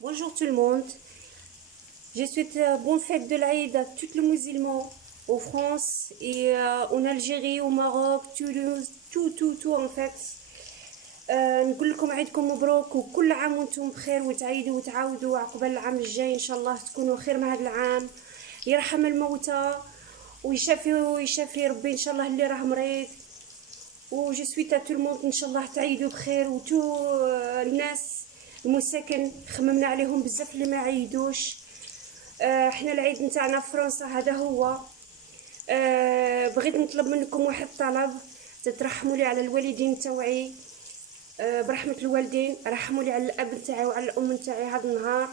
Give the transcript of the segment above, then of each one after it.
Bonjour tout le monde. Je souhaite bonne fête de l'Aïd à tous les musulmans en France et en Algérie, au Maroc, Toulouse, tout en fait. نقول لكم عيدكم مبروك وكل عام وانتم بخير وتعيدوا وتعاودوا عقبال العام الجاي ان شاء الله تكونوا خير من هذا العام. يرحم الموتى ويشافي ربي ان شاء الله اللي راه مريض. وجو سويت ا تو الموند ان شاء الله تعيدوا بخير وتو الناس المساكن خممنا عليهم بزاف اللي ما عيدوش. احنا العيد نتاعنا في فرنسا هذا هو. بغيت نطلب منكم واحد الطلب، تترحموا لي على الوالدين تاوعي. برحمة الوالدين رحموا لي على الاب نتاعي وعلى الام نتاعي هذا النهار.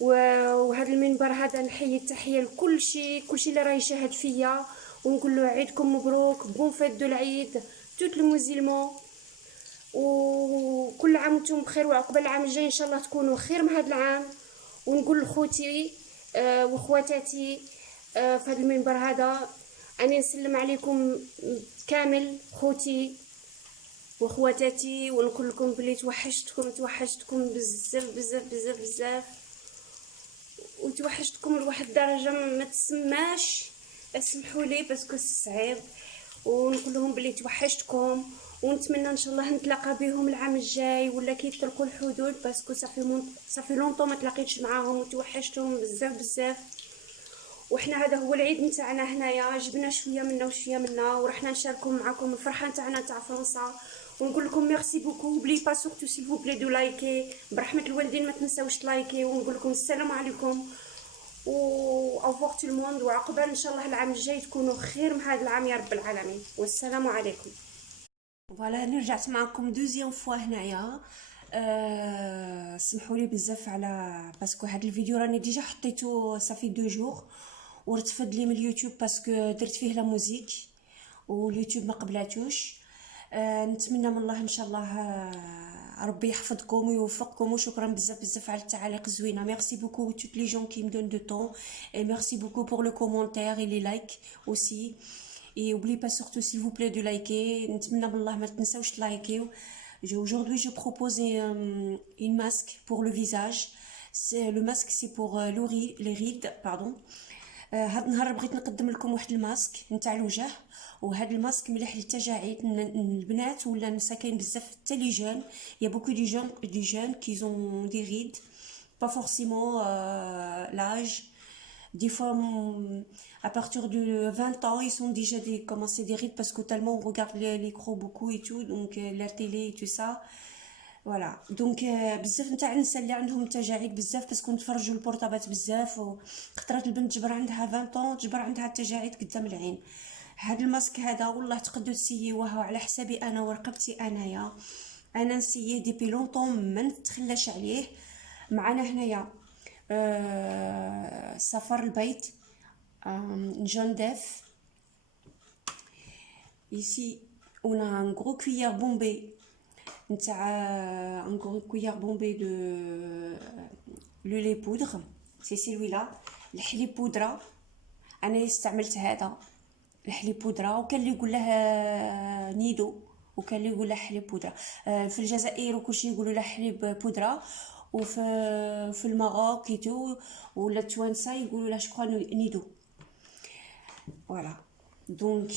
وهذا المنبر هذا نحيي التحيه لكل شيء اللي راه يشاهد فيا، ونقول له عيدكم مبروك، بون فيت دو العيد توت المسلمون، وكل عام وانتم بخير وعقبال العام الجاي ان شاء الله تكونوا خير من هذا العام. ونقول لخوتي واخواتاتي في هذا المنبر هذا اني نسلم عليكم كامل خوتي واخواتاتي، ونقول لكم بلي توحشتكم بزاف بزاف بزاف بزاف، وتوحشتكم لواحد الدرجه ما تسماش. اسمحوا لي باسكو صعيب، ونقول لهم بلي توحشتكم، ونتمنى ان شاء الله نتلاقى بهم العام الجاي ولا كي يطلقوا الحدود، باسكو صافي لونطو ما تلاقيتش معاهم وتوحشتهم بزاف بزاف. وحنا هذا هو العيد نتاعنا هنايا، جبنا شويه منا وشويه منا ورحنا نشاركوا معكم الفرحه نتاعنا تاع فرنسا. ونقول لكم ميرسي بوكو، بلي با سورتو سيل فو بلي دو لايكي، برحمه الوالدين ما تنساوش تلايكي. ونقول لكم السلام عليكم و اوفور تو الموند، وعقبال ان شاء الله العام الجاي تكونوا خير من هذا العام يا رب العالمين، والسلام عليكم. فوالا انا رجعت معكم دوزيام فوا هنايا. سمحوا لي بزاف على باسكو هذا الفيديو راني ديجا حطيته صافي 2 جور ورتفد لي من اليوتيوب باسكو درت فيه لا موزيك واليوتيوب ما قبلاتوش. نتمنى من الله ان شاء الله ربي يحفظكم ويوفقكم، وشكرا بزاف بزاف على التعاليق الزوينه. ميرسي بوكو توت لي جون كي me donnent de temps et merci beaucoup pour le commentaire et les likes aussi. Et n'oubliez pas surtout s'il vous plaît de liker. نتمنى من الله ما تنساوش تلايكيو. Aujourd'hui je propose une masque pour le visage. Le masque c'est pour les rides pardon. هاد النهار بغيت نقدم لكم واحد الماسك نتاع الوجه، وهاد الماسك مليح للتجاعيد البنات ولا النساء. كاين بزاف حتى لي جون، يا بوكو دي جون كي زون دي ريد با فورسيمون l'âge. Des fois, à partir de 20 ans, ils sont déjà commencé des rides parce que tellement on regarde l'écran beaucoup et tout, donc la télé et tout ça. فوالا دونك بزاف نتاع النساء اللي عندهم تجاعيد بزاف باسكو نتفرجوا البورطابات بزاف، وخطرات البنت تجبر عندها 20 طون تجبر عندها تجاعيد قدام العين. هاد الماسك هذا والله تقدروا تسيوه على حسابي انا ورقبتي انايا. انا نسيه ديبي لونطون ما نتخلاش عليه. معنا هنايا سفر البيت جون ديف. ici on a un gros cuillère bombé نتاع un gros cuillère bombé de le lait poudre, c'est celui-là. الحليب بودره انا استعملت هذا الحليب بودره، وكان اللي يقول له نيدو وكان اللي يقول له حليب بودره. في الجزائر وكلشي يقولوا له حليب بودره، وفي المغرب كيتو ولا التوانسه يقولوا له شكرا نيدو. voilà donc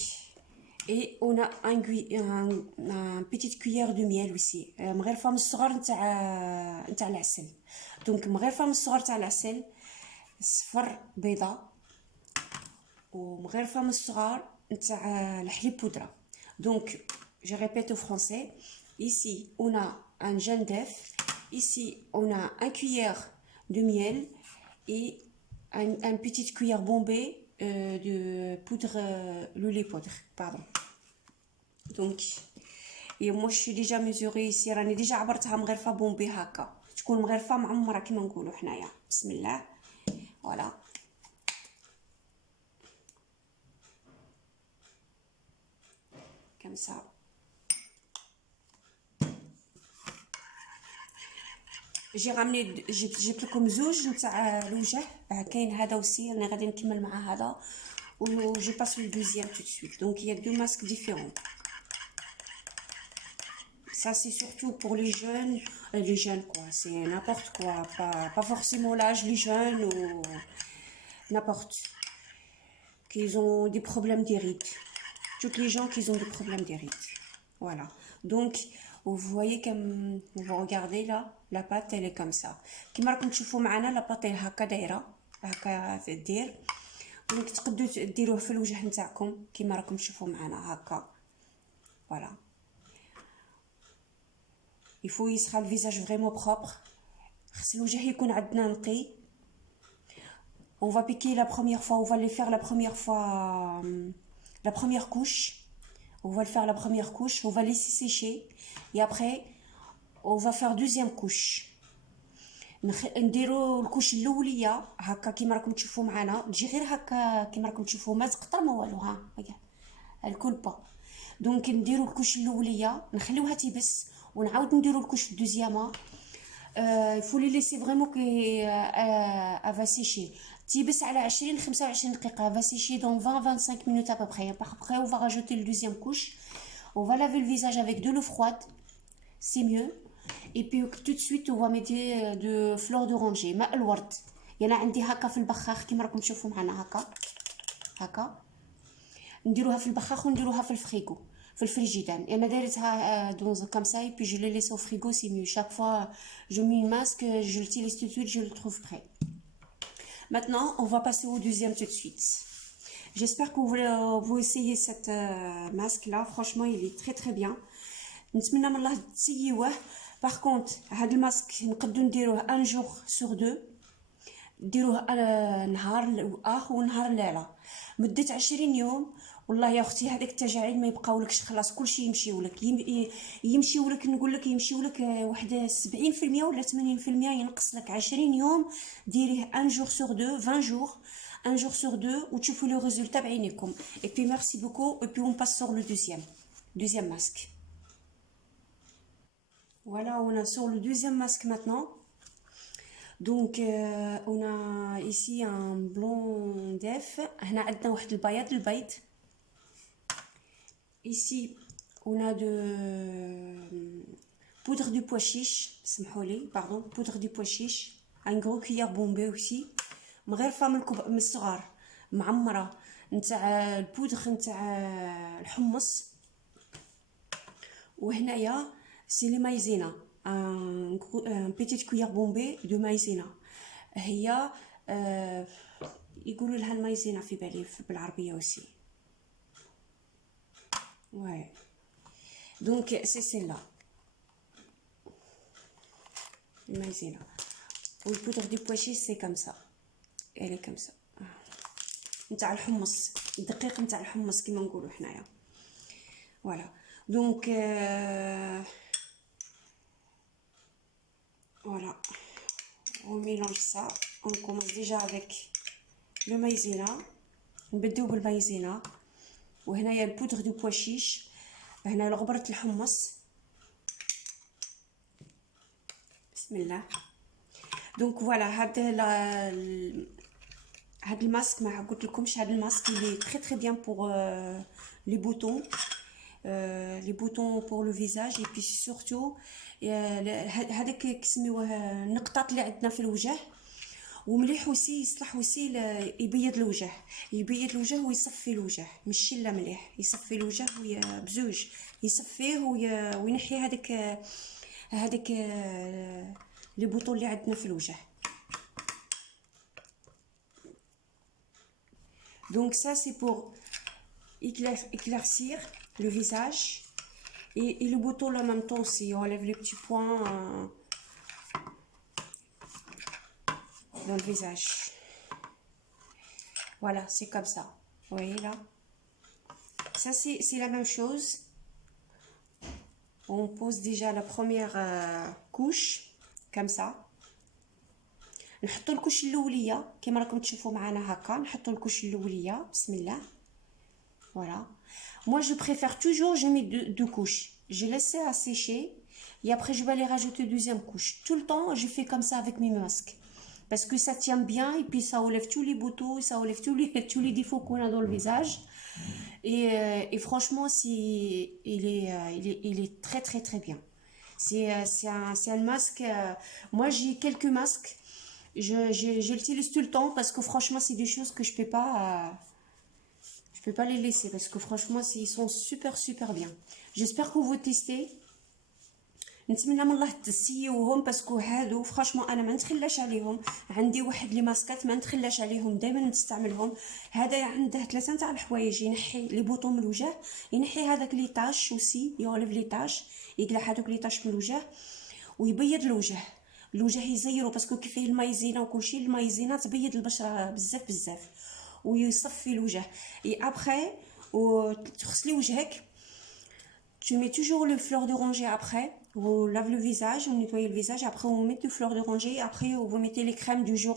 et on a un petite cuillère de miel aussi مغرفه من الصغر نتاع العسل. دونك مغرفه من الصغر تاع العسل صفر بيضه، ومغرفه من الصغار نتاع الحليب بودره. دونك je répète au français. Ici on a un jaune d'œuf, ici on a un cuillère de miel et une petite cuillère bombée de poudre le lait poudre pardon. Donc et moi je suis déjà mesurée ici، راني ديجا عبرتها مغرفه بومبي هكا تكون مغرفه معمره كما نقولوا حنايا. بسم الله. voilà comme ça. جبت لكم زوج نتاع الوجه، كاين هذا وسي انا غادي نكمل مع هذا و جو باس لو دوزيام tout de suite. donc il y a deux masques différents. Ça, c'est surtout pour les jeunes quoi, c'est n'importe quoi, pas forcément l'âge, les jeunes ou n'importe, qu'ils ont des problèmes des rides. Toutes les gens qui ont des problèmes des rides. Voilà. Donc, vous voyez comme vous regardez là, la pâte elle est comme ça. كما راكم تشوفوا معنا la pâte elle هكا دايره هكا دير. دونك تقدروا ديروه في الوجه نتاعكم كما راكم تشوفوا معنا هكا. Voilà. Il faut il sera le visage vraiment propre. خص الوجه يكون عندنا نقي. On va piquer la première fois, on va les faire la première fois, la première couche. On va le faire la première couche, on va laisser sécher. Et après, on va faire deuxième couche. نديرو الكوش الاوليه هكا كيما راكم تشوفوا معنا تجي غير هكا كيما راكم تشوفوا ما تقطر ما والو ها الكل با. دونك نديرو الكوش الاوليه نخليوها تيبس ونعاود نديرو الكوش الدوزيامه. il faut les laisser vraiment que elle va sécher. تيبس على 20 25 دقيقه. va sécher dans 20-25 minutes à peu près. Après on va rajouter le deuxième couche. On va laver le visage avec de l'eau froide, c'est mieux. Et puis tout de suite on va mettre de fleurs d'oranger, ماء الورد. يعني عندي هكا في البخاخ كيما راكم تشوفوا معنا هكا نديروها في البخاخ ونديروها في الفريغو في الفريجيدان. انا دايرتها دون كوم سا اي بي جو لي ليس au frigo, c'est mieux. Chaque fois je mets un masque, je l'utilise tout de suite, je le trouve prêt. Maintenant on va passer au deuxième tout de suite. J'espère que vous essayez cette masque là, franchement il est très très bien. نتمنى من الله تسيوه. Par contre هذا الماسك نقدروا نديروه un jour sur deux. نديروه نهار ونهار ليله مده 20 يوم. والله يا اختي هذاك التجاعيد ما يبقاولكش خلاص كلشي يمشيولك يمشيولك نقول لك يمشيولك واحد 70% ولا 80% ينقص لك 20 يوم. ديريه un jour sur deux 20 jours un jour sur deux وتشوفوا le résultat بعينيكم. Et puis merci beaucoup et puis on passe sur le deuxième masque. Voilà, on a sur le deuxième masque maintenant. Donc on a ici un blanc d'œuf. هنا عندنا واحد البيض. Ici on a de poudre de pois chiche, poudre de pois chiche, un gros cuillère bombée aussi. مغرفه من الصغار معمره نتاع البودر نتاع الحمص. وهنايا سي لي مايزينا un petite cuillère bombée de maïzena. هي يقولوا لها المايزينا في بالي بالعربيه aussi. Ouais. Donc c'est celle-là. Le maïzena. Ou le poudre de pois chiche c'est comme ça. Elle est comme ça. نتاع الحمص الدقيق نتاع الحمص كما نقولوا حنايا. Voilà. Donc voilà, on mélange ça. On commence déjà avec le maïzena. نبداو بالمايزينا. وهنايا البودر دو بوا شيش. هنا غبرة الحمص. بسم الله. دونك فوالا هاد الماسك ما قلت لكمش هاد الماسك il est très très bien pour les boutons. Les boutons pour le visage. Et puis surtout هذاك كيسميوه النقطات اللي عندنا في الوجه. ومليح وسي يصلح وسي يبيض الوجه ويصفي الوجه ماشي لا مليح يصفي الوجه بزوج يصفيه وينحي هذاك لي بوطون اللي عندنا في الوجه. Donc ça c'est pour éclaircir le visage et le bouton là en même temps aussi on enlève les petits points dans le visage. Voilà, c'est comme ça. Vous voyez là, ça c'est la même chose. On pose déjà la première couche comme ça. نحطوا الكوش الاوليه كما راكم تشوفوا معنا هكا. نحطوا الكوش الاوليه بسم الله. Voilà. Moi je préfère toujours, je mets deux couches. Je laisse à sécher et après je vais aller rajouter deuxième couche. Tout le temps je fais comme ça avec mes masques. Parce que ça tient bien et puis ça enlève tous les boutons, ça enlève tous les défauts qu'on a dans le visage. Et franchement il est très très très bien. C'est un masque. Moi, j'ai quelques masques. Je l'utilise tout le temps parce que franchement, c'est des choses que je peux pas les laisser parce que franchement, ils sont super super bien. J'espère que vous testez. نتمنى من الله تسيوهم باسكو هادو فراشمون انا ما نتخلاش عليهم. عندي واحد لي ماسكات ما نتخلاش عليهم، دائما نستعملهم. هذا عنده ثلاثه نتاع الحوايج، ينحي لي بوطون من الوجه، ينحي هذاك لي طاش وسي، يغلف لي طاش، يقلع هذوك لي طاش من الوجه ويبيض الوجه يزيرو باسكو كي فيه المايزينا وكلشي، المايزينا تبيض البشره بزاف بزاف ويصفي الوجه. اي ابخي وتغسلي وجهك. Tu mets toujours le fleur d'oranger après. Vous lavez le visage, vous nettoyez le visage. Après, vous mettez du fleur d'oranger. Après, vous mettez les crèmes du jour.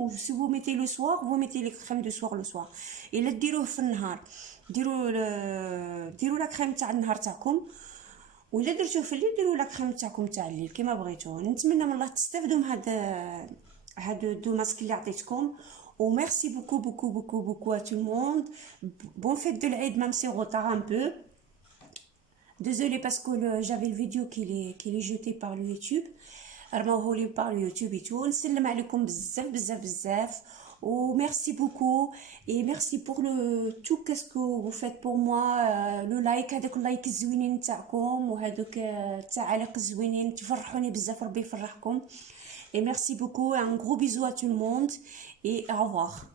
Ou si vous mettez le soir, vous mettez les crèmes du soir le soir. Et là, ديروه في النهار. ديروا لا كريم تاع النهار تاعكم. وإلا درتوه في الليل ديروا لا كريم تاعكم تاع الليل كيما بغيتو. نتمنى من الله تستافدوا من هاد دو ماسك اللي عطيتكم. وميرسي بوكو بوكو بوكو بوكو à tout le monde. Bonne fête de l'Aïd, même si on retard un peu. Désolée parce que j'avais le vidéo qui est jeté par le YouTube. رماوه par le YouTube et tout. نسلم عليكم بزاف بزاف بزاف. Oh, merci beaucoup et merci pour le tout qu'est-ce que vous faites pour moi. Le like هذوك اللايك الزوينين تاعكم وهذوك التعاليق الزوينين تفرحوني بزاف، ربي يفرحكم. Et merci beaucoup, un gros bisou à tout le monde et au revoir.